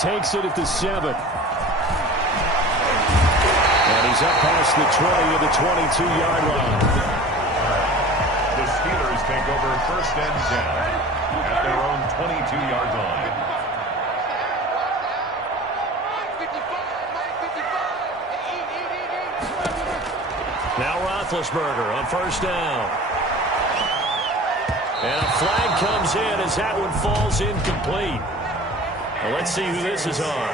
takes it at the 7. And he's up past the 20 to the 22-yard line. The Steelers take over 1st and 10 at their own 22-yard line. Now Roethlisberger on 1st down. And a flag comes in as that one falls incomplete. Well, let's see who this is on.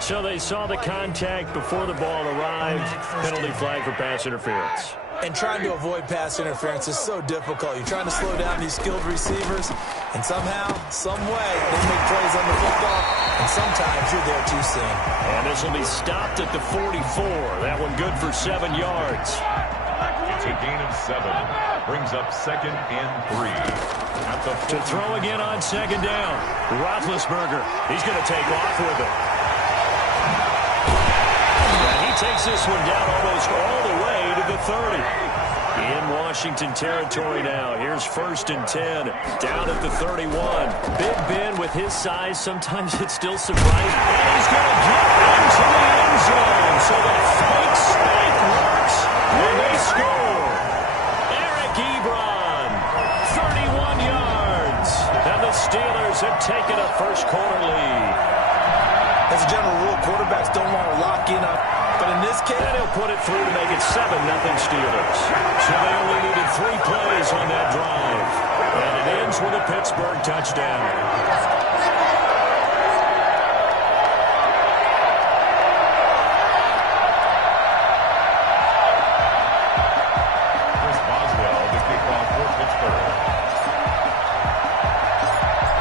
So they saw the contact before the ball arrived. Penalty flag for pass interference. And trying to avoid pass interference is so difficult. You're trying to slow down these skilled receivers, and somehow, some way, they make plays on the football, and sometimes you're there too soon. And this will be stopped at the 44. That one good for 7 yards. It's a gain of 7. Brings up 2nd and 3. At the to throw again on 2nd down. Roethlisberger, he's going to take off with it. And he takes this one down almost all the way to the 30. In Washington territory now. Here's 1st and 10. Down at the 31. Big Ben with his size. Sometimes it's still surprising. And he's going to get into the end zone. So the fake spike works when they score. Eric Ebron, 31 yards. And the Steelers have taken a first quarter lead. As a general rule, quarterbacks don't want to lock in on. But in this case, and he'll put it through to make it 7-0 Steelers. So they only needed 3 plays on that drive. And it ends with a Pittsburgh touchdown. Chris Boswell to kick off for Pittsburgh.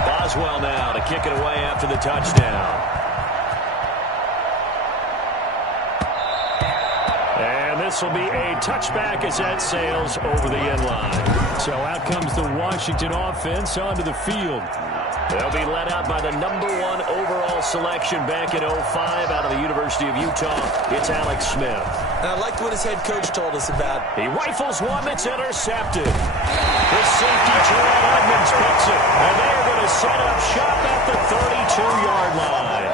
Boswell now to kick it away after the touchdown. This will be a touchback as that sails over the end line. So out comes the Washington offense onto the field. They'll be led out by the #1 overall selection back in 2005 out of the University of Utah. It's Alex Smith. And I liked what his head coach told us about. He rifles one that's intercepted. The safety Terrell Edmonds picks it. And they're going to set up shop at the 32-yard line.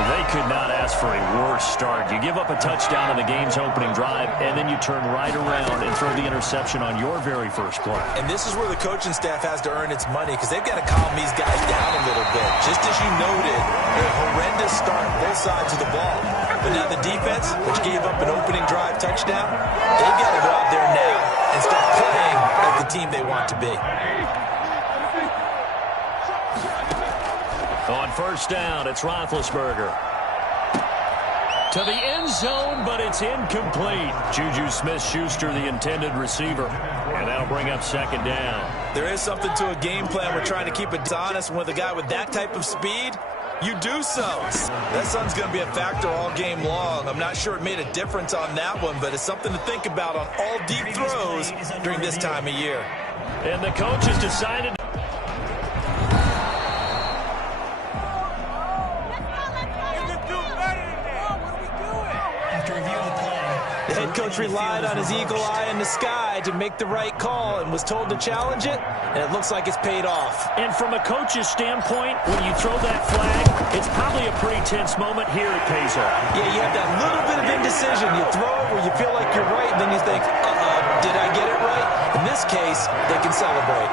They could not ask for a worse start. You give up a touchdown on the game's opening drive, and then you turn right around and throw the interception on your very first play. And this is where the coaching staff has to earn its money because they've got to calm these guys down a little bit. Just as you noted, a horrendous start both sides of the ball. But now the defense, which gave up an opening drive touchdown, they've got to go out there now and start playing like the team they want to be. On 1st down, it's Roethlisberger. To the end zone, but it's incomplete. Juju Smith-Schuster, the intended receiver. And that'll bring up 2nd down. There is something to a game plan. We're trying to keep it honest. With a guy with that type of speed, you do so. That sun's going to be a factor all game long. I'm not sure it made a difference on that one, but it's something to think about on all deep throws during this time of year. And the coach has decided. The head coach relied on his eagle eye in the sky to make the right call and was told to challenge it, and it looks like it's paid off. And from a coach's standpoint, when you throw that flag, it's probably a pretty tense moment. Here it pays off. Yeah, you have that little bit of indecision. You throw it where you feel like you're right, and then you think, did I get it right? In this case, they can celebrate.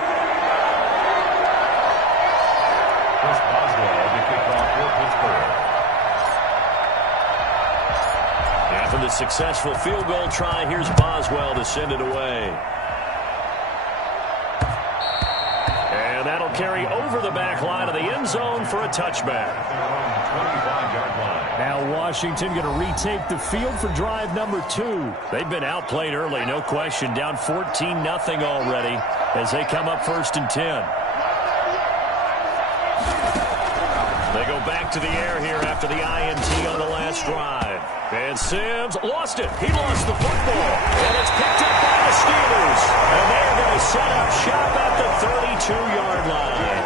Chris Boswell to kick off for Pittsburgh. After the successful field goal try, here's Boswell to send it away. And that'll carry over the back line of the end zone for a touchback. 25-yard line. Now Washington going to retake the field for drive number 2. They've been outplayed early, no question. Down 14-0 already as they come up 1st and 10. They go back to the air here after the INT on the last drive. And Sims lost it. He lost the football. And it's picked up by the Steelers. And they're going to set up shop at the 32-yard line.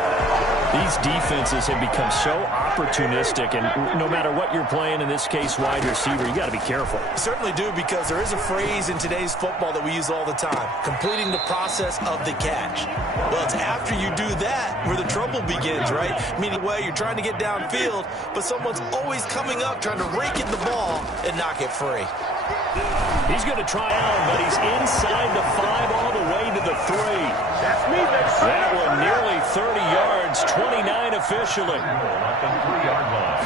These defenses have become so opportunistic, and no matter what you're playing, in this case wide receiver, you got to be careful. You certainly do, because there is a phrase in today's football that we use all the time, completing the process of the catch. Well, it's after after you do that where the trouble begins, right? Meaning, well, you're trying to get downfield, but someone's always coming up trying to rake in the ball and knock it free. He's going to try out, but he's inside the 5 all the way to the 3. That one nearly 30 yards, 29 officially. At the 3-yard line.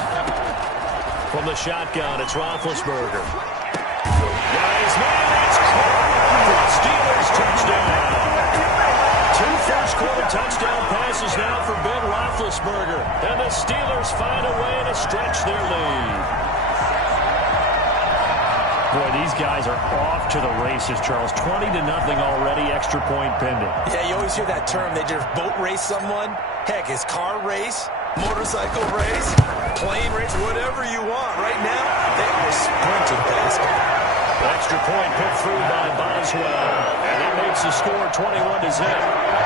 From the shotgun, it's Roethlisberger. Guys, man, that's caught for the Steelers touchdown. 2 first-quarter touchdown passes now for Ben Roethlisberger. And the Steelers find a way to stretch their lead. Boy, these guys are off to the races, Charles. 20-0 already, extra point pending. Yeah, you always hear that term. They just boat race someone. Heck, it's car race, motorcycle race, plane race, whatever you want. Right now, they are sprinting past them. Extra point put through by Boswell. And it makes the score 21-0.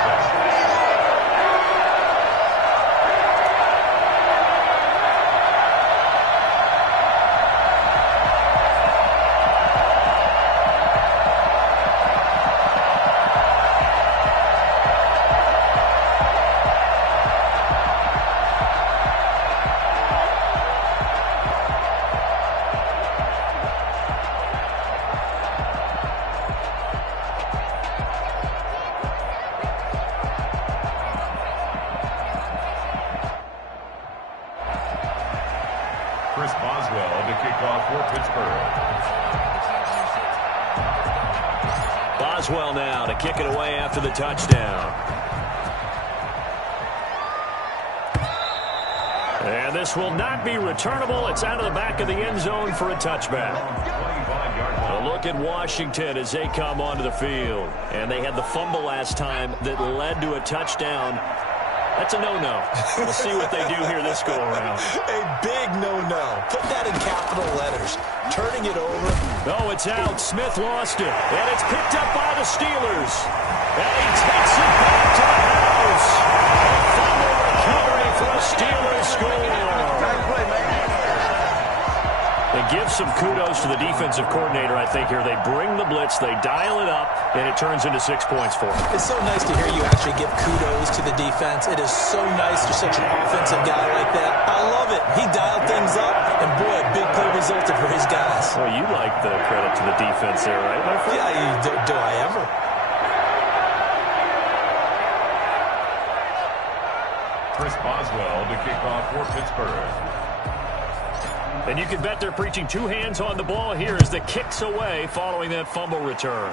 Chris Boswell to kick off for Pittsburgh. Boswell now to kick it away after the touchdown. And this will not be returnable. It's out of the back of the end zone for a touchback. A look at Washington as they come onto the field. And they had the fumble last time that led to a touchdown. That's a no-no. We'll see what they do here this go-around. A big no-no. Put that in capital letters. Turning it over. Oh, it's out. Smith lost it. And it's picked up by the Steelers. And he takes it back to the house. A fumble recovery for a Steelers score. They give some kudos to the defensive coordinator, I think, here. They bring the blitz, they dial it up, and it turns into 6 points for them. It's so nice to hear you actually give kudos to the defense. It is so nice you're such an offensive guy like that. I love it. He dialed things up, and boy, a big play resulted for his guys. Well, you like the credit to the defense there, right, my friend? Yeah, do I ever? Chris Boswell to kick off for Pittsburgh. And you can bet they're preaching 2 hands on the ball here as the kick's away following that fumble return.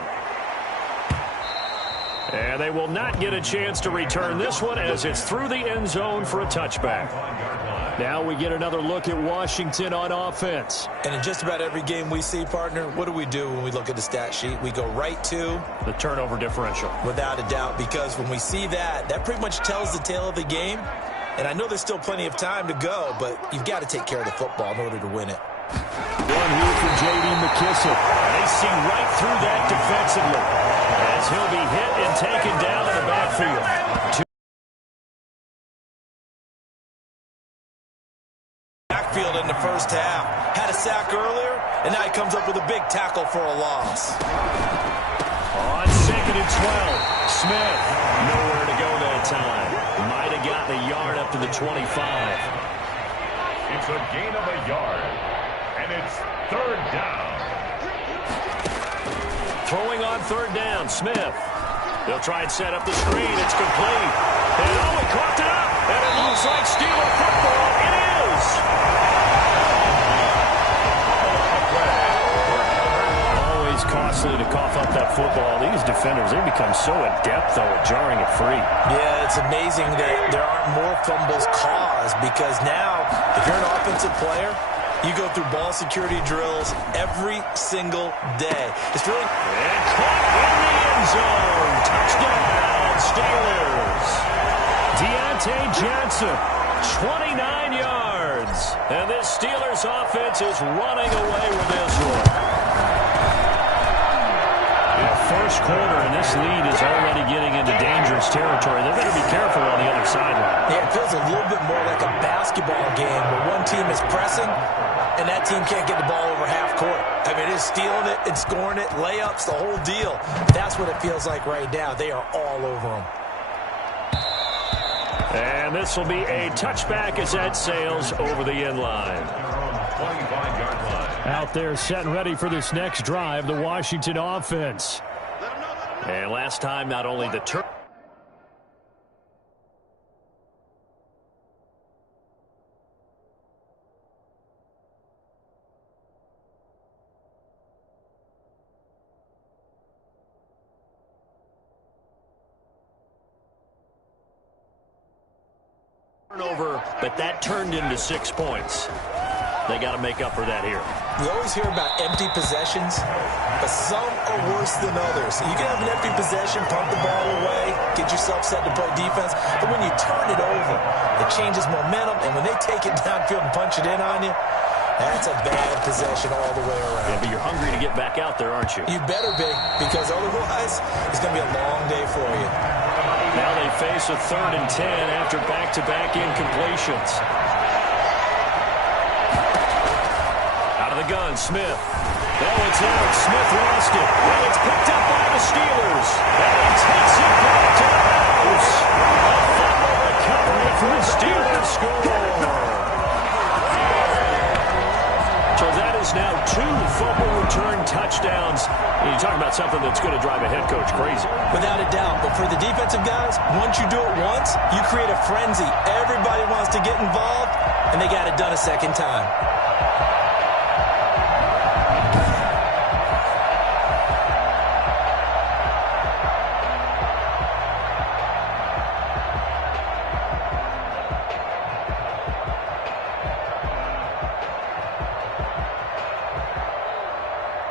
And they will not get a chance to return this one as it's through the end zone for a touchback. Now we get another look at Washington on offense. And in just about every game we see, partner, what do we do when we look at the stat sheet? We go right to the turnover differential. Without a doubt, because when we see that, that pretty much tells the tale of the game. And I know there's still plenty of time to go, but you've got to take care of the football in order to win it. One here from J.D. McKissick. They see right through that defensively as he'll be hit and taken down in the backfield. Backfield in the first half. Had a sack earlier, and now he comes up with a big tackle for a loss. On 2nd and 12, Smith nowhere to go that time. Might have gotten a yard up to the 25. It's a gain of a yard, and it's 3rd down. Throwing on 3rd down, Smith. They'll try and set up the screen. It's complete. And oh, he caught it up. And it looks like Steeler football. It is. Always costly to cough up that football. These defenders, they become so adept, though, at jarring it free. Yeah, it's amazing that there aren't more fumbles caused because now, if you're an offensive player, you go through ball security drills every single day. It's really... And caught in the end zone. Touchdown, Steelers. Deontay Johnson, 29 yards. And this Steelers offense is running away with this one. First quarter, and this lead is already getting into dangerous territory. They better be careful on the other sideline. Yeah, it feels a little bit more like a basketball game where one team is pressing and that team can't get the ball over half court. I mean, it is stealing it and scoring it, layups, the whole deal. That's what it feels like right now. They are all over them. And this will be a touchback as that sails over the end line. 25-yard line. Out there set and ready for this next drive, the Washington offense. And last time, not only the turnover, but that turned into 6 points. They got to make up for that here. We always hear about empty possessions, but some are worse than others. You can have an empty possession, pump the ball away, get yourself set to play defense, but when you turn it over, it changes momentum, and when they take it downfield and punch it in on you, that's a bad possession all the way around. Yeah, but you're hungry to get back out there, aren't you? You better be, because otherwise it's going to be a long day for you. Now they face a 3rd and 10 after back-to-back incompletions. Out of the gun, Smith. Oh, it's out. Smith lost it. And it's picked up by the Steelers. And he takes it back to the house. A fumble recovery for the Steelers score. So that is now 2 fumble return touchdowns. You talk about something that's going to drive a head coach crazy. Without a doubt. But for the defensive guys, once you do it once, you create a frenzy. Everybody wants to get involved, and they got it done a second time.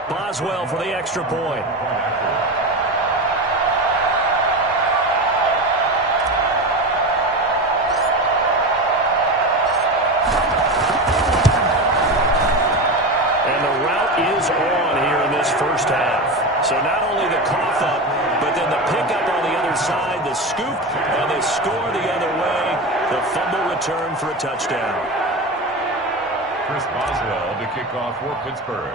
Boswell for the extra point. And the route is on here in this first half. So not only the cough up, but then the pickup on the other side, the scoop, and the score the other way. The fumble return for a touchdown. Chris Boswell to kick off for Pittsburgh.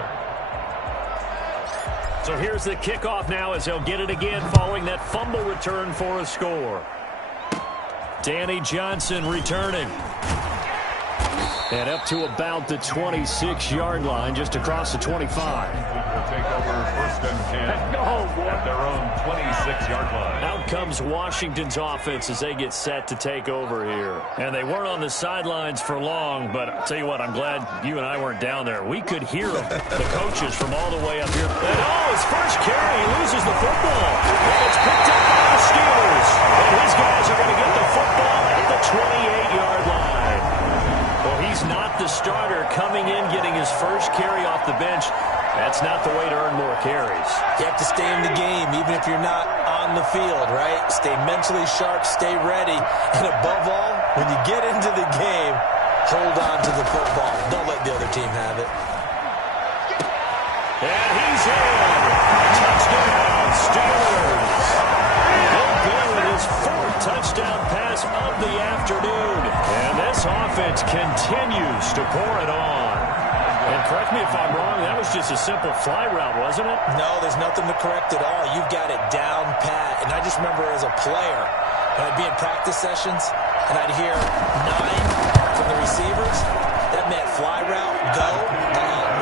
So here's the kickoff now as they'll get it again following that fumble return for a score. Danny Johnson returning. And up to about the 26-yard line, just across the 25. Will take over 1st and 10 at their own 26-yard line. Out comes Washington's offense as they get set to take over here. And they weren't on the sidelines for long, but I'll tell you what, I'm glad you and I weren't down there. We could hear them, the coaches from all the way up here. And his first carry, he loses the football. And it's picked up by the Steelers. And his guys are going to get the football at the 28-yard line. Well, he's not the starter coming in, getting his first carry off the bench. That's not the way to earn more carries. You have to stay in the game, even if you're not on the field, right? Stay mentally sharp, stay ready. And above all, when you get into the game, hold on to the football. Don't let the other team have it. And he's in. Touchdown, Steelers. Bill Bill with his 4th touchdown pass of the afternoon. And this offense continues to pour it on. And correct me if I'm wrong, that was just a simple fly route, wasn't it? No, there's nothing to correct at all. You've got it down pat. And I just remember as a player, when I'd be in practice sessions, and I'd hear 9 from the receivers, that meant fly route, go,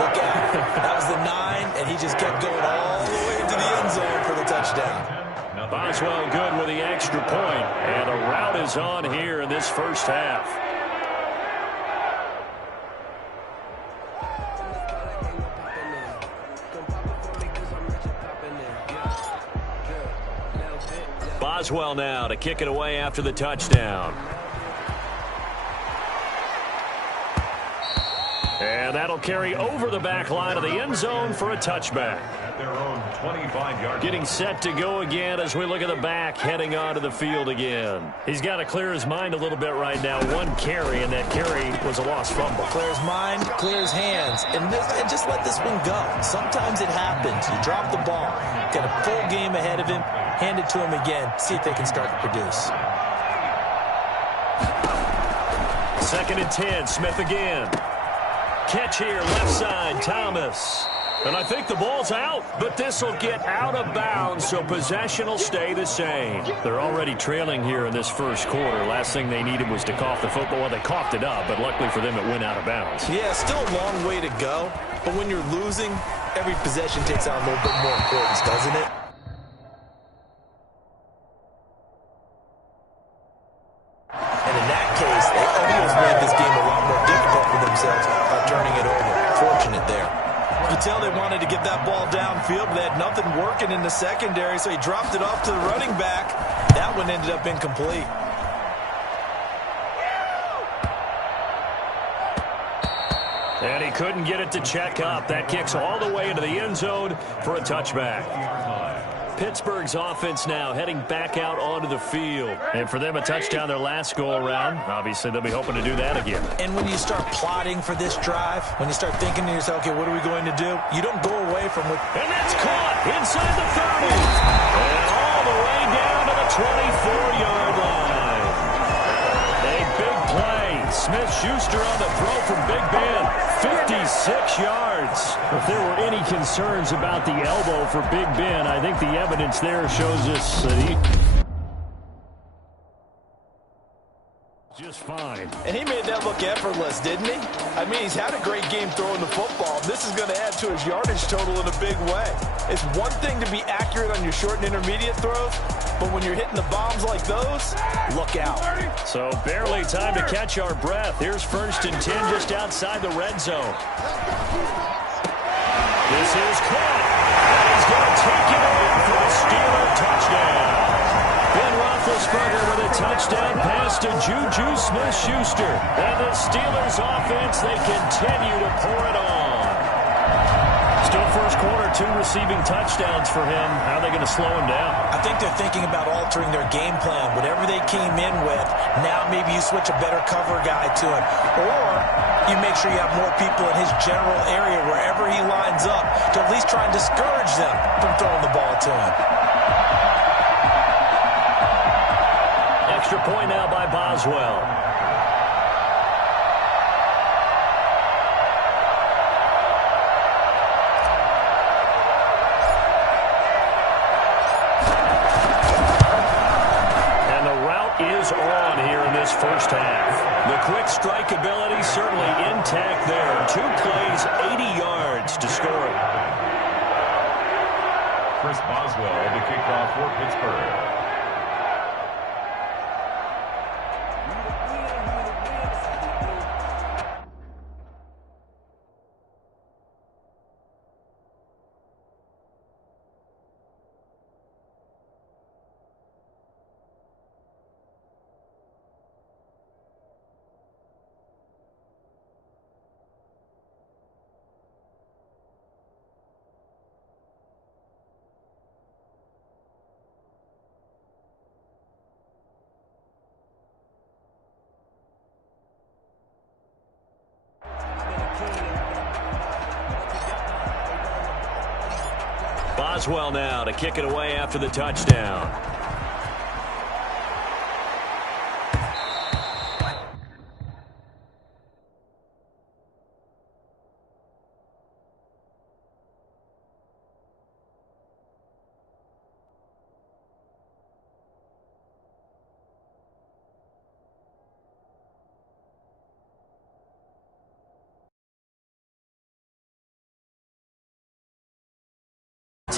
look out. That was the 9, and he just kept going all the way to the end zone for the touchdown. Boswell good with the extra point, and a route is on here in this first half. Boswell now to kick it away after the touchdown. And that'll carry over the back line of the end zone for a touchback. At their own 25-yard. Getting set to go again as we look at the back heading onto the field again. He's got to clear his mind a little bit right now. 1 carry, and that carry was a lost fumble. Clear his mind, clear his hands, and just let this one go. Sometimes it happens. You drop the ball. Got a full game ahead of him. Hand it to him again. See if they can start to produce. 2nd and 10. Smith again. Catch here, left side, Thomas. And I think the ball's out, but this will get out of bounds, so possession will stay the same. They're already trailing here in this first quarter. Last thing they needed was to cough the football. Well, they coughed it up, but luckily for them, it went out of bounds. Yeah, still a long way to go, but when you're losing, every possession takes on a little bit more importance, doesn't it? And in that case, they almost made this game a lot more difficult for themselves by turning it over. Fortunate there. You could tell they wanted to get that ball downfield, but they had nothing working in the secondary, so he dropped it off to the running back. That one ended up incomplete. And he couldn't get it to check up. That kicks all the way into the end zone for a touchback. Pittsburgh's offense now heading back out onto the field. And for them, a touchdown their last go-around. Obviously, they'll be hoping to do that again. And when you start plotting for this drive, when you start thinking to yourself, okay, what are we going to do? You don't go away from what... And that's caught inside the 30. And all the way down to the 24-yard line. A big play. Smith-Schuster on the throw from Big Ben. 56 yards. If there were any concerns about the elbow for Big Ben, I think the evidence there shows us that he... just fine. And he made that look effortless, didn't he? I mean, he's had a great game throwing the football. This is going to add to his yardage total in a big way. It's one thing to be accurate on your short and intermediate throws, but when you're hitting the bombs like those, look out. So barely time to catch our breath. Here's 1st and 10 just outside the red zone. This is caught. And he's going to take it in for the Steeler touchdown. Ben Roethlisberger with a touchdown pass to Juju Smith-Schuster. And the Steelers offense, they continue to pour it on. Still first quarter, 2 receiving touchdowns for him. How are they going to slow him down? I think they're thinking about altering their game plan. Whatever they came in with, now maybe you switch a better cover guy to him. Or you make sure you have more people in his general area wherever he lines up to at least try and discourage them from throwing the ball to him. Extra point now by Boswell. And the route is on here in this first half. The quick strike ability certainly intact there. 2 plays, 80 yards to score it. Chris Boswell, the kickoff for Pittsburgh. Boswell now to kick it away after the touchdown.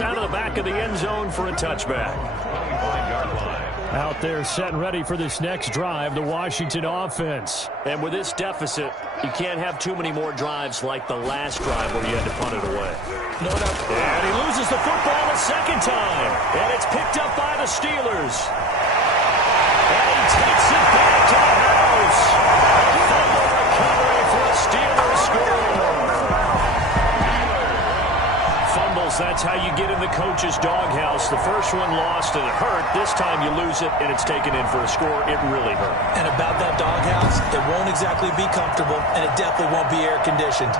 Out of the back of the end zone for a touchback. 25-yard line. Out there set and ready for this next drive, the Washington offense. And with this deficit, you can't have too many more drives like the last drive where you had to punt it away. No doubt. And he loses the football a second time. And it's picked up by the Steelers. And he takes it back to the house. Fumble recovery for a Steelers score. Fumbles, that's how you get in the coach's doghouse. The first one lost and it hurt. This time you lose it and it's taken in for a score. It really hurt. And about that doghouse, it won't exactly be comfortable, and it definitely won't be air-conditioned.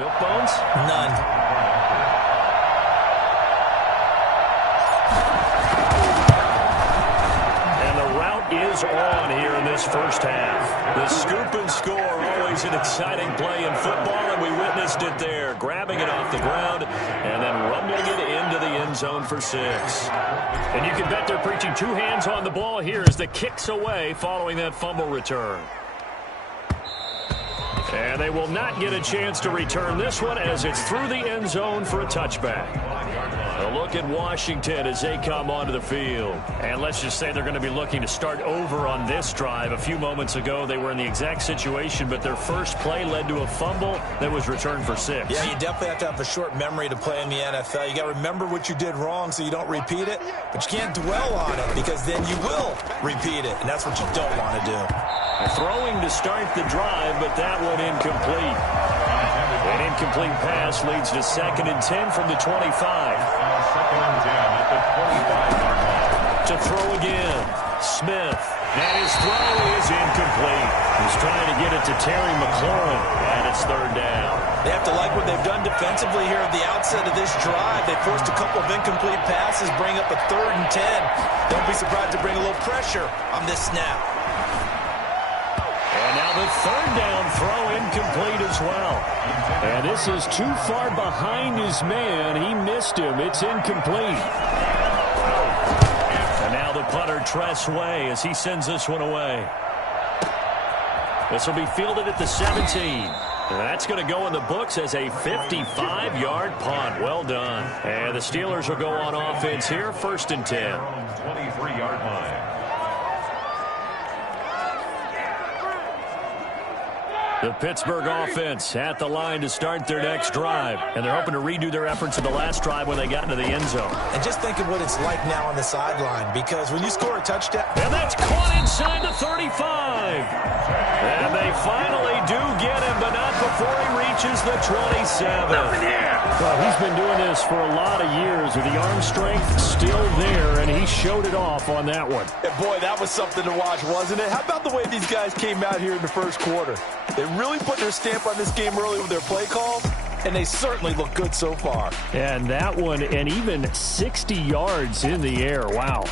Milk bones? None. And the route is on here in this first half. The scoop and score, always an exciting play in football, and we witnessed it there. Grabbing it off the ground and then rumbling it into the end zone for 6. And you can bet they're preaching 2 hands on the ball here as the kick's away following that fumble return. And they will not get a chance to return this one as it's through the end zone for a touchback. A look at Washington as they come onto the field. And let's just say they're going to be looking to start over on this drive. A few moments ago, they were in the exact situation, but their first play led to a fumble that was returned for 6. Yeah, you definitely have to have a short memory to play in the NFL. You got to remember what you did wrong so you don't repeat it, but you can't dwell on it because then you will repeat it, and that's what you don't want to do. Throwing to start the drive, but that one incomplete. An incomplete pass leads to 2nd and 10 from the 25. 2nd and 10 at the 25-yard line. To throw again, Smith. And his throw is incomplete. He's trying to get it to Terry McLaurin, and it's 3rd down. They have to like what they've done defensively here at the outset of this drive. They forced a couple of incomplete passes, bring up a 3rd and 10. Don't be surprised to bring a little pressure on this snap. And now the 3rd down throw incomplete as well. And this is too far behind his man. He missed him. It's incomplete. And now the punter, Tress Way, as he sends this one away. This will be fielded at the 17. And that's going to go in the books as a 55-yard punt. Well done. And the Steelers will go on offense here, 1st and 10. 23-yard line. The Pittsburgh offense at the line to start their next drive. And they're hoping to redo their efforts in the last drive when they got into the end zone. And just think of what it's like now on the sideline, because when you score a touchdown... And that's caught inside the 35. And they finally do get him, but not before he reaches the 27. Well, he's been doing this for a lot of years with the arm strength still there, and he showed it off on that one. And boy, that was something to watch, wasn't it? How about the way these guys came out here in the first quarter? They really put their stamp on this game early with their play calls, and they certainly look good so far. And that one, and even 60 yards in the air. Wow.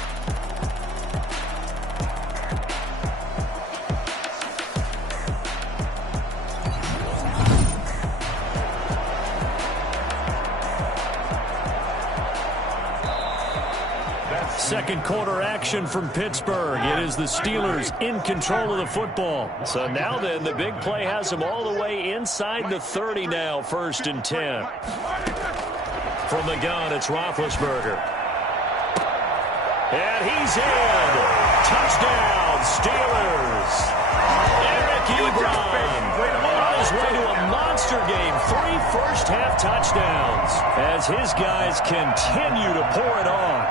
Second quarter action from Pittsburgh. It is the Steelers in control of the football. So now then, the big play has them all the way inside the 30 now, 1st and 10. From the gun, it's Roethlisberger. And he's in. Touchdown, Steelers. Eric Ebron on his way to a monster game. 3 first-half touchdowns as his guys continue to pour it on.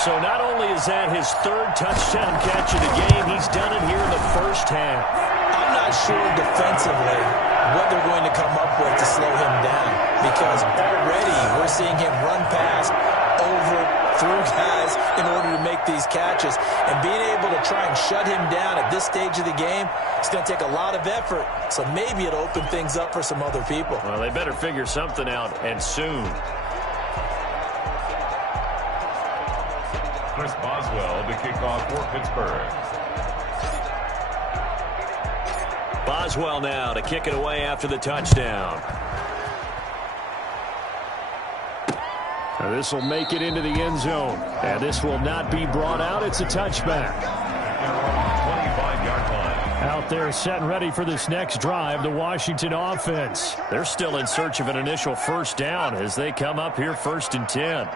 So not only is that his 3rd touchdown catch of the game, he's done it here in the first half. I'm not sure defensively what they're going to come up with to slow him down, because already we're seeing him run past, over, through guys in order to make these catches. And being able to try and shut him down at this stage of the game, it's going to take a lot of effort. So maybe it'll open things up for some other people. Well, they better figure something out, and soon. Chris Boswell, the kickoff for Pittsburgh. Boswell now to kick it away after the touchdown. This will make it into the end zone. And this will not be brought out. It's a touchback. 25-yard line. Out there set and ready for this next drive, the Washington offense. They're still in search of an initial 1st down as they come up here 1st and 10.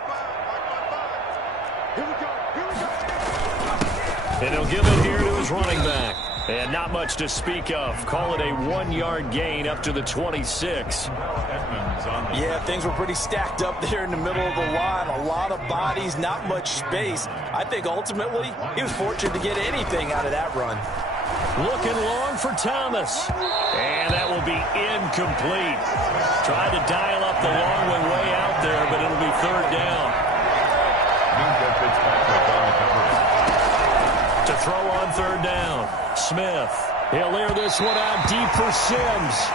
And he'll give it here to his running back. And not much to speak of. Call it a 1-yard gain up to the 26. Yeah, things were pretty stacked up there in the middle of the line. A lot of bodies, not much space. I think ultimately he was fortunate to get anything out of that run. Looking long for Thomas. And that will be incomplete. Tried to dial up the long one way out there, but it'll be 3rd down. To throw on 3rd down, Smith. He'll air this one out deep for Sims.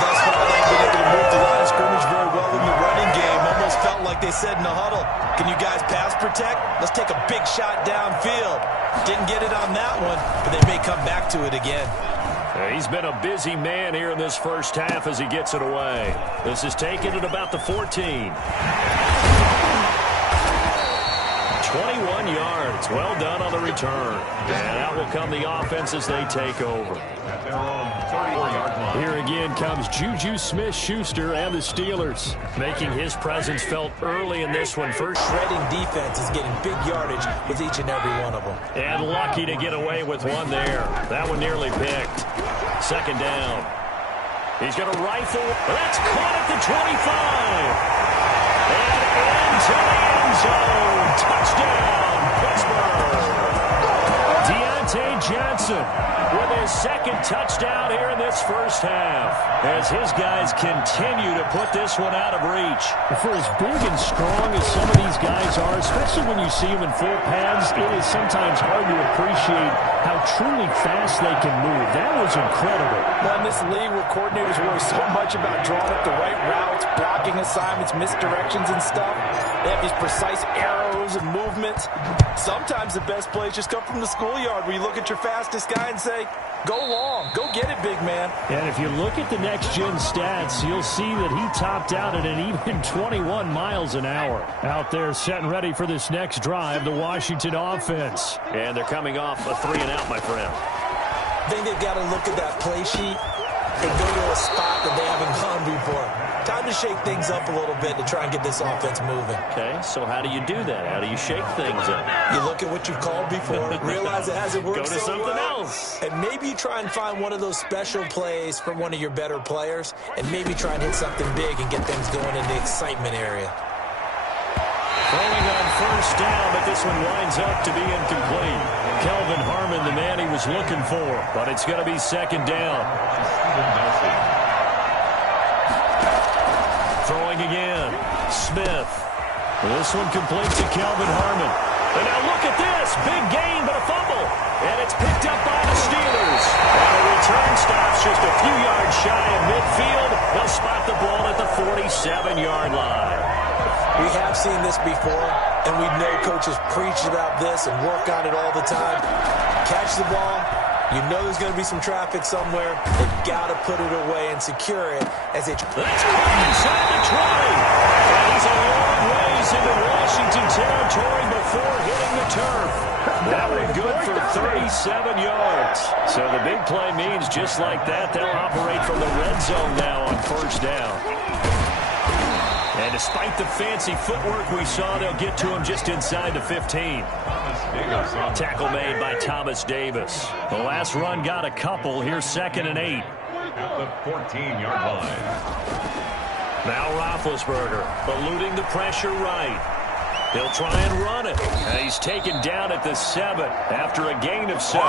Thus far, they've been able to move the line of scrimmage very well in the running game. Almost felt like they said in the huddle, can you guys pass protect? Let's take a big shot downfield. Didn't get it on that one, but they may come back to it again. He's been a busy man here in this first half as he gets it away. This is taken at about the 14. 21 yards. Well done on the return. And out will come the offense as they take over. At their own 34-yard line. Here again comes Juju Smith-Schuster and the Steelers, making his presence felt early in this one. First Shredding defense is getting big yardage with each and every one of them. and lucky to get away with one there. That one nearly picked. Second down. He's going to rifle. That's caught at the 25. And into the end zone. Touchdown, Pittsburgh. Deontay Johnson with his second touchdown here in this first half as his guys continue to put this one out of reach. For as big and strong as some of these guys are, especially when you see them in full pads, it is sometimes hard to appreciate how truly fast they can move. That was incredible. Well, in this league where coordinators worry so much about drawing up the right routes, blocking assignments, misdirections and stuff, they have these precise arrows and movements. Sometimes the best plays just come from the schoolyard where you look at your fastest guy and say, go long, go get it, big man. And if you look at the next-gen stats, you'll see that he topped out at an even 21 miles an hour. Out there set and ready for this next drive, the Washington offense. And they're coming off a 3-and-out, my friend. I think they've got to look at that play sheet and go to a spot that they haven't gone before. Time to shake things up a little bit to try and get this offense moving. Okay, so how do you do that? How do you shake things up? You look at what you've called before, realize it hasn't worked Go to so something well, else. and maybe you try and find one of those special plays from one of your better players, and maybe try and hit something big and get things going in the excitement area. Throwing on first down, but this one winds up to be incomplete. Kelvin Harmon, the man he was looking for, but it's going to be second down. Throwing again, Smith. This one complete to Kelvin Harmon. And now look at this, big gain but a fumble. And it's picked up by the Steelers. And the return stops just a few yards shy of midfield. They'll spot the ball at the 47-yard line. We have seen this before, and we know coaches preach about this and work on it all the time. Catch the ball. You know there's going to be some traffic somewhere. They've got to put it away and secure it as they... That's caught inside the 20. And he's a long ways into Washington territory before hitting the turf. That one good for 37 yards. So the big play means just like that, they'll operate from the red zone now on first down. And despite the fancy footwork we saw, they'll get to him just inside the 15. Tackle made by Thomas Davis. The last run got a couple. Here's 2nd and 8. At the 14-yard line. Now Roethlisberger eluding the pressure right. He'll try and run it. And he's taken down at the 7 after a gain of 7.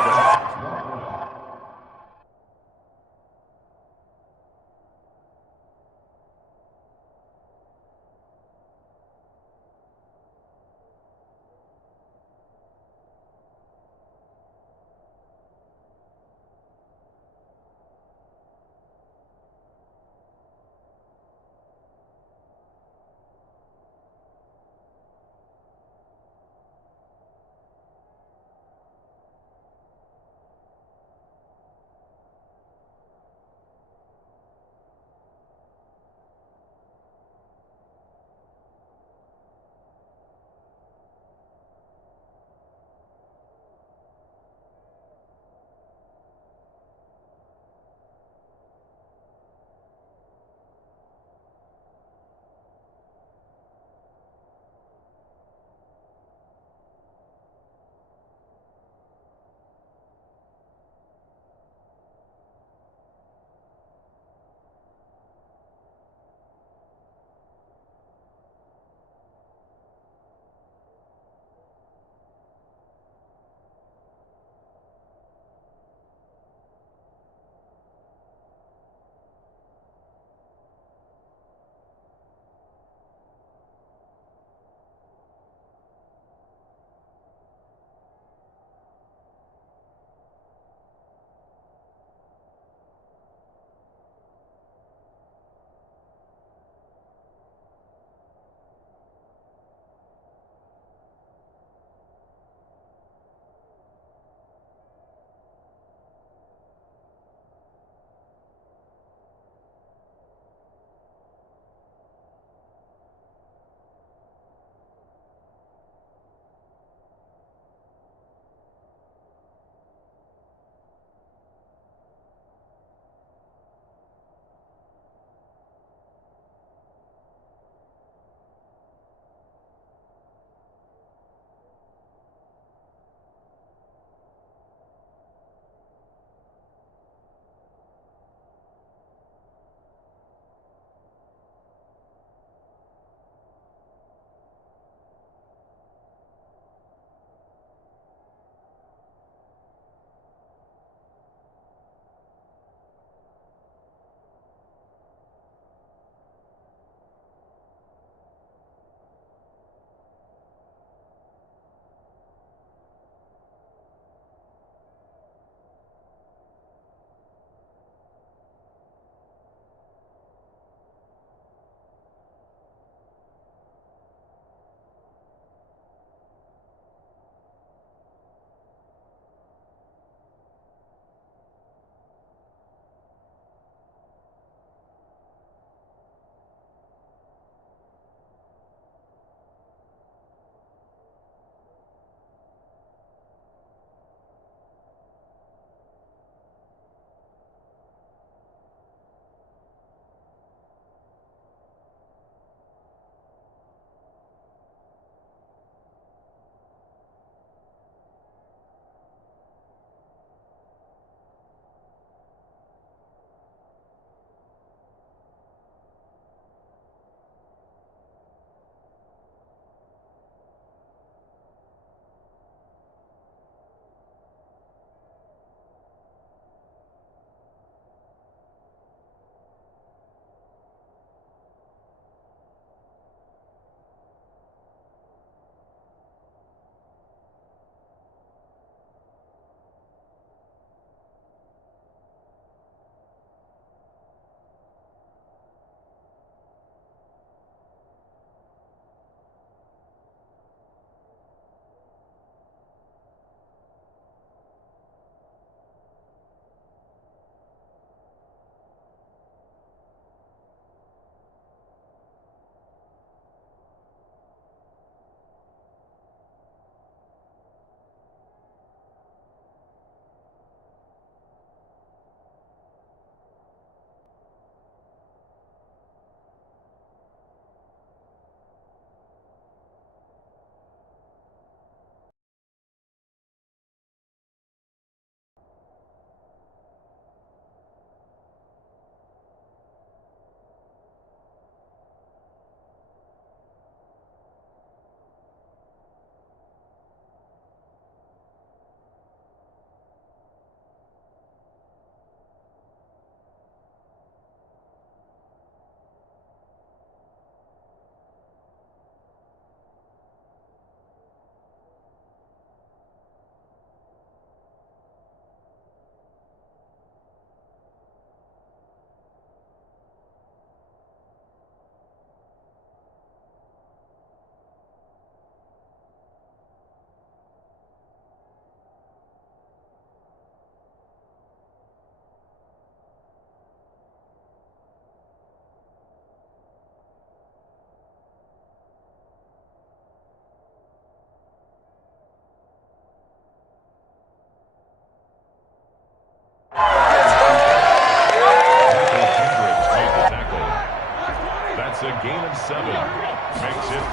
7. Makes it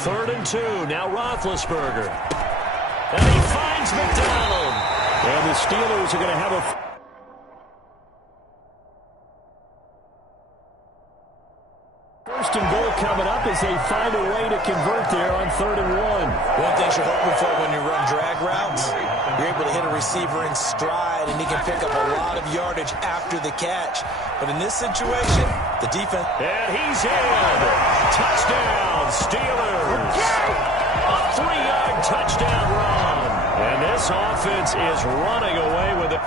third and 2. Now Roethlisberger. And he finds McDonald. And the Steelers are going to have a... First and goal coming up as they find a way to convert there on 3rd and 1. One thing you're hoping for when you run drag routes, you're able to hit a receiver in stride, and he can pick up a lot of yardage after the catch. But in this situation, the defense... And he's in. Touchdown, Steelers. A 3-yard touchdown run. And this offense is running away with it.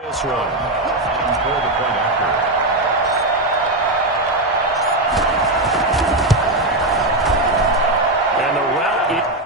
This one. for the point after. And the route is...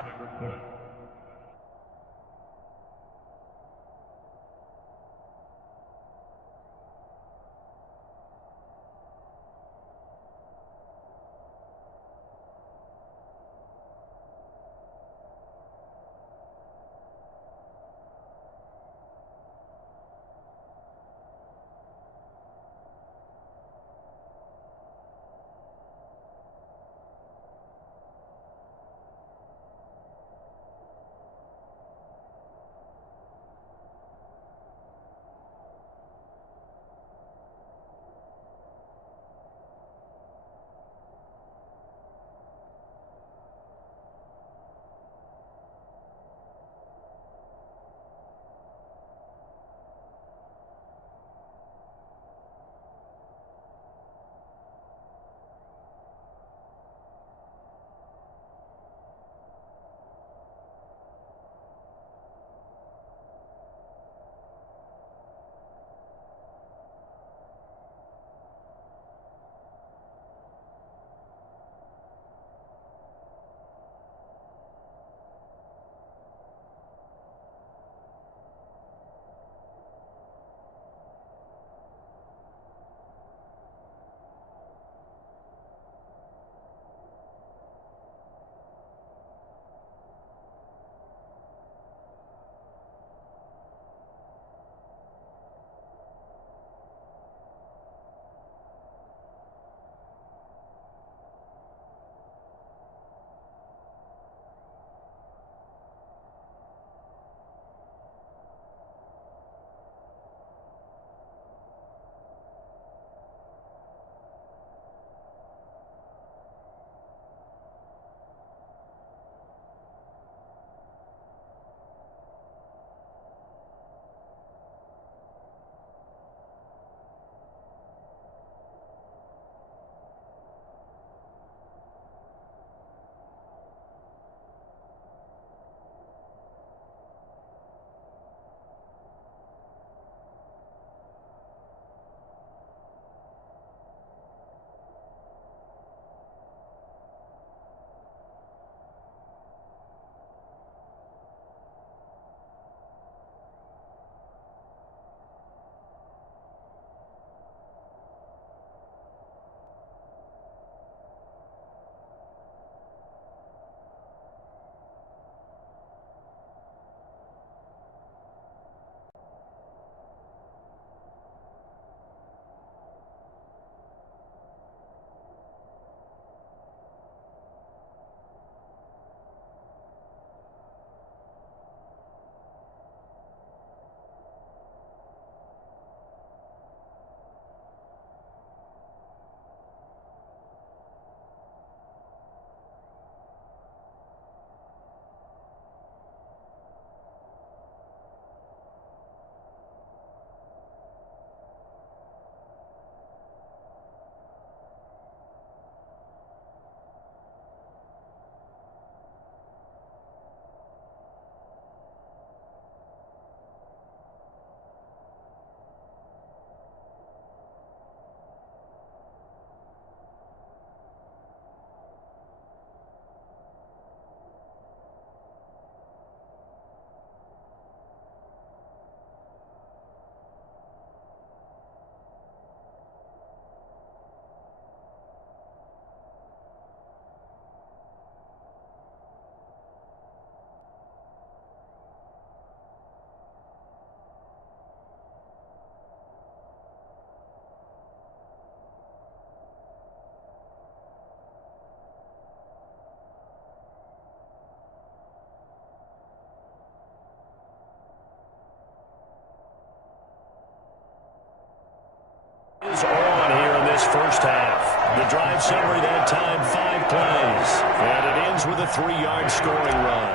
drive summary that time, 5 plays. And it ends with a 3-yard scoring run.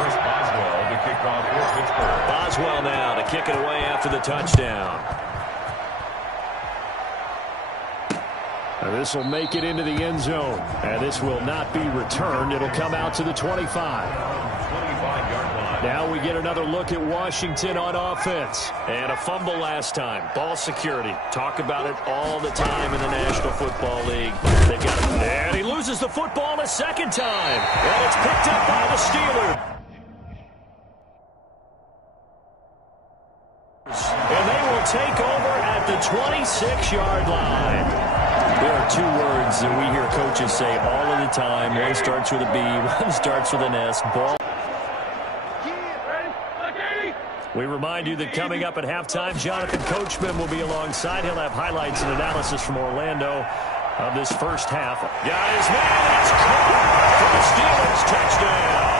Chris Boswell to kick off for Pittsburgh. Boswell now to kick it away after the touchdown. This will make it into the end zone. And this will not be returned. It'll come out to the 25. 25-yard line. Now we get another look at Washington on offense. And a fumble last time. Ball security. Talk about it all the time in the National Football League. They got it. And he loses the football a second time. And it's picked up by the Steelers. And they will take over at the 26-yard line. There are 2 words that we hear coaches say all of the time. One starts with a B, one starts with an S. Ball. We remind you that coming up at halftime, Jonathan Coachman will be alongside. He'll have highlights and analysis from Orlando of this first half. Got his man. It's caught for the Steelers. Touchdown.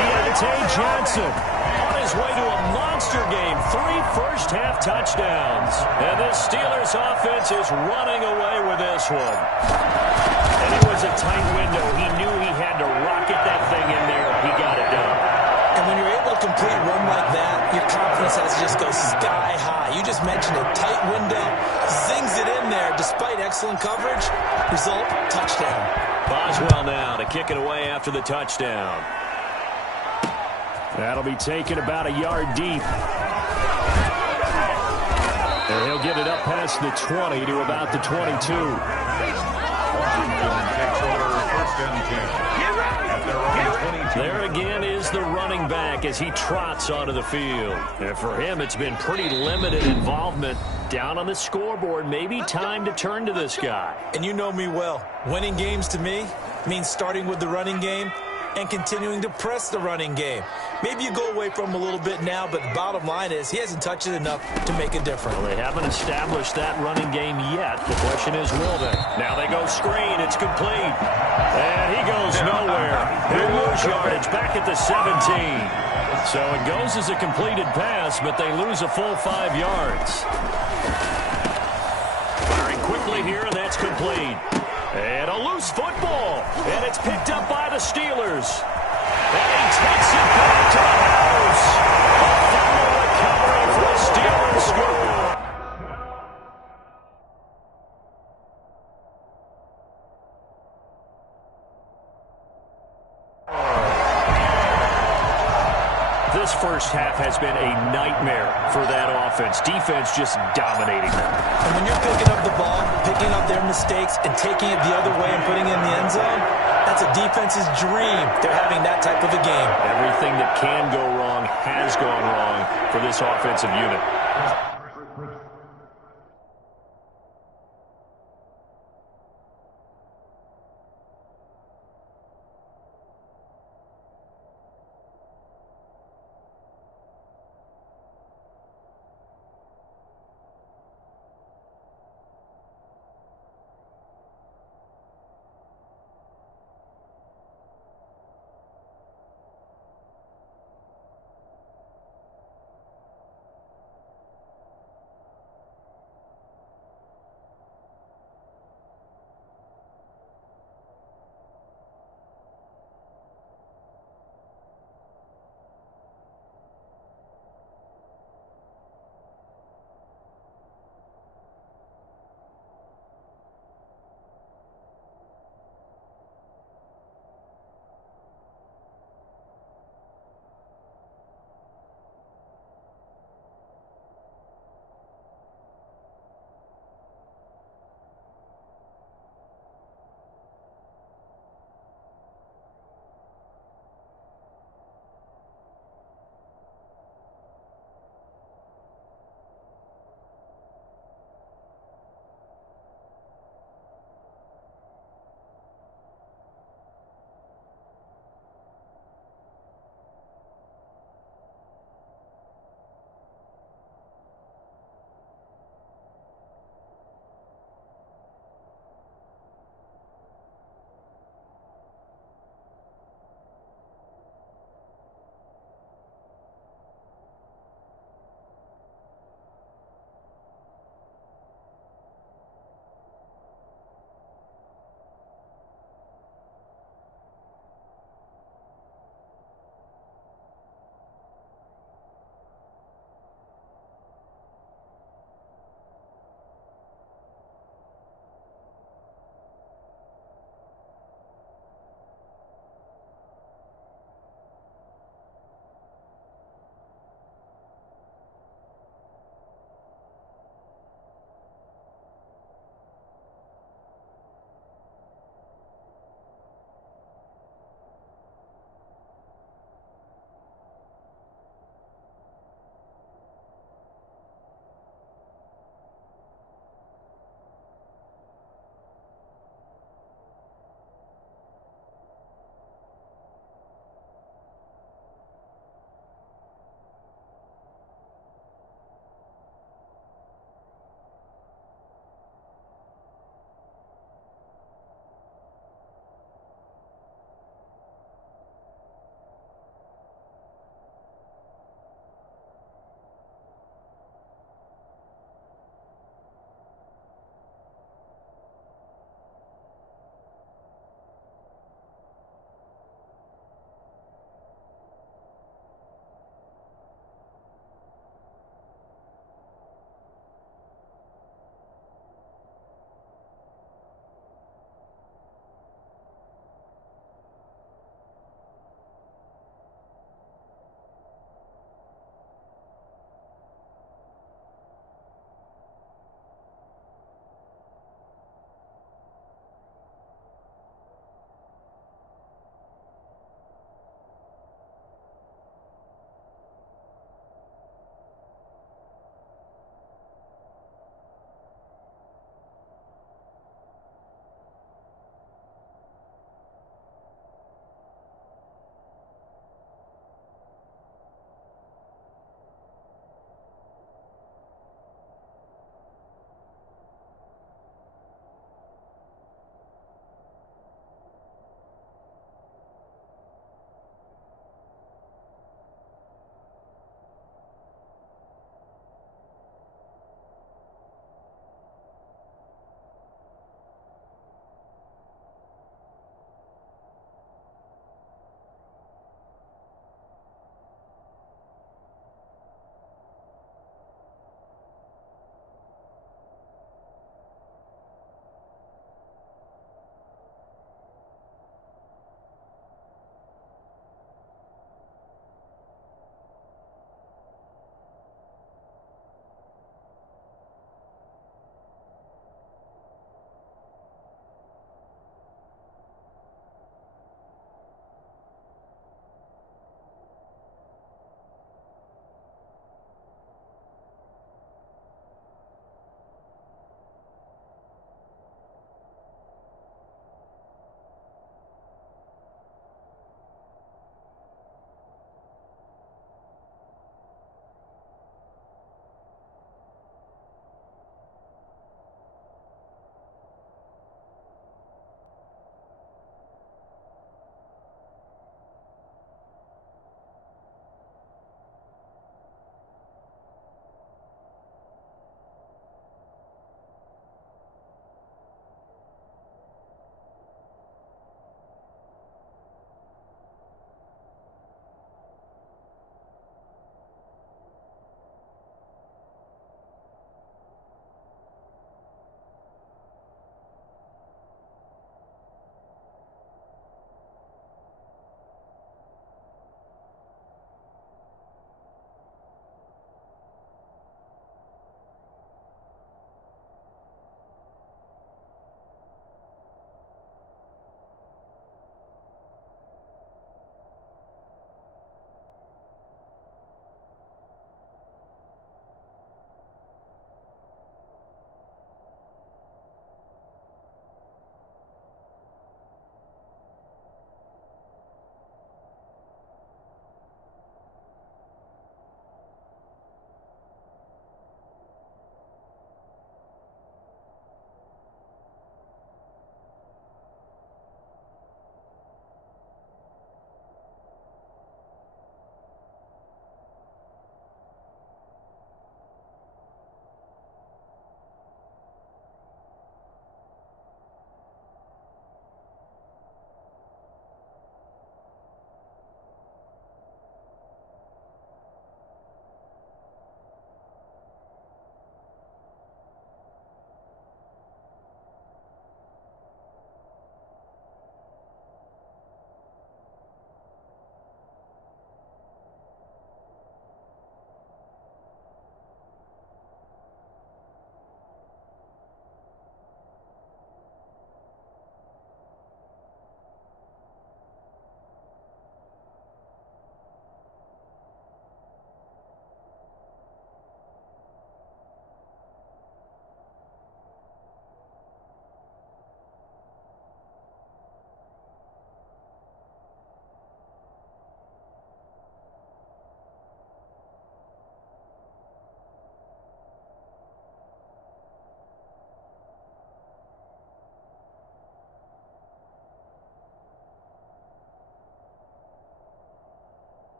Deontay Johnson on his way to a monster game. 3 first-half touchdowns. And this Steelers offense is running away with this one. And it was a tight window. He knew he had to rocket that thing in there. He got it done. And when you're able to complete a run like that, your confidence has to just go sky high. You just mentioned a tight window. Zings it in there despite excellent coverage. Result, touchdown. Boswell now to kick it away after the touchdown. That'll be taken about a yard deep. And he'll get it up past the 20 to about the 22. Takes over first and 10. At their own 22. There again is the running back as he trots onto the field. And for him, it's been pretty limited involvement down on the scoreboard. Maybe time to turn to this guy. And you know me well. Winning games to me means starting with the running game and continuing to press the running game. Maybe you go away from him a little bit now, but the bottom line is he hasn't touched it enough to make a difference. Well, they haven't established that running game yet. The question is, will they? Now they go screen. It's complete. And he goes nowhere. He'll lose yardage back at the 17. So it goes as a completed pass, but they lose a full 5 yards. Firing quickly here, and that's complete. And a loose football. And it's picked up by the Steelers. And he takes it back to the house. A final recovery for the Steelers score. This first half has been a nightmare for that offense. Defense just dominating them. And when you're picking up the ball, picking up their mistakes, and taking it the other way and putting it in the end zone, that's a defense's dream. They're having that type of a game. Everything that can go wrong has gone wrong for this offensive unit.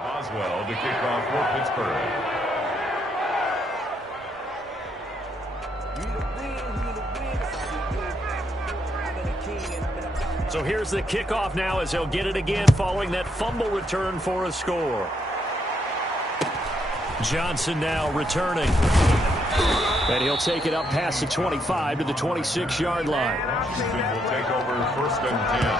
Oswell to kick off for Pittsburgh. So here's the kickoff now as he'll get it again following that fumble return for a score. Johnson now returning. And he'll take it up past the 25 to the 26-yard line. Washington will take over first and 10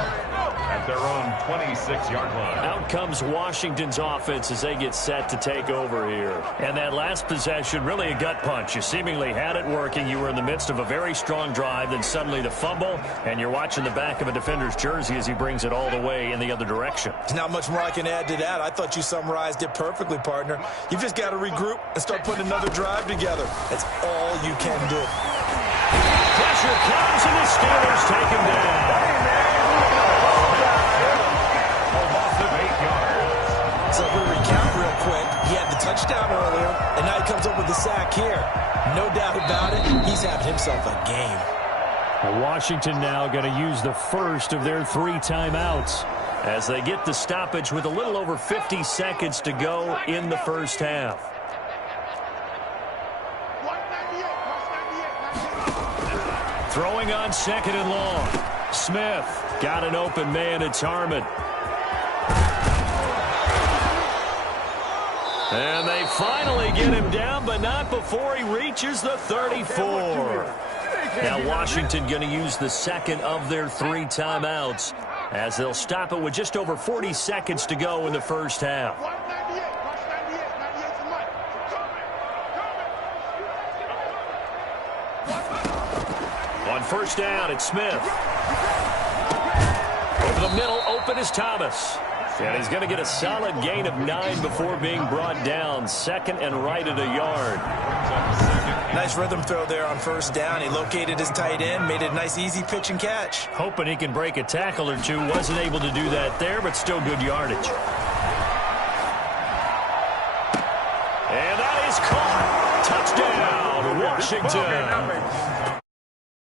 at their own 26-yard line. Out comes Washington's offense as they get set to take over here. And that last possession, really a gut punch. You seemingly had it working. You were in the midst of a very strong drive, then suddenly the fumble, and you're watching the back of a defender's jersey as he brings it all the way in the other direction. There's not much more I can add to that. I thought you summarized it perfectly, partner. You've just got to regroup and start putting another drive together. That's all you can do. Pressure comes, and the Steelers take him down. So if we recount real quick, he had the touchdown earlier, and now he comes up with the sack here. No doubt about it, he's having himself a game. Well, Washington now going to use the first of their 3 timeouts as they get the stoppage with a little over 50 seconds to go in the first half. Throwing on 2nd and long. Smith got an open man. It's Harmon. And they finally get him down, but not before he reaches the 34. Now Washington going to use the second of their 3 timeouts as they'll stop it with just over 40 seconds to go in the first half. On first down, it's Smith. Over the middle, open is Thomas. And he's going to get a solid gain of 9 before being brought down. 2nd and right at a yard. Nice rhythm throw there on first down. He located his tight end, made it a nice easy pitch and catch. Hoping he can break a tackle or two. Wasn't able to do that there, but still good yardage. And that is caught. Touchdown, Washington.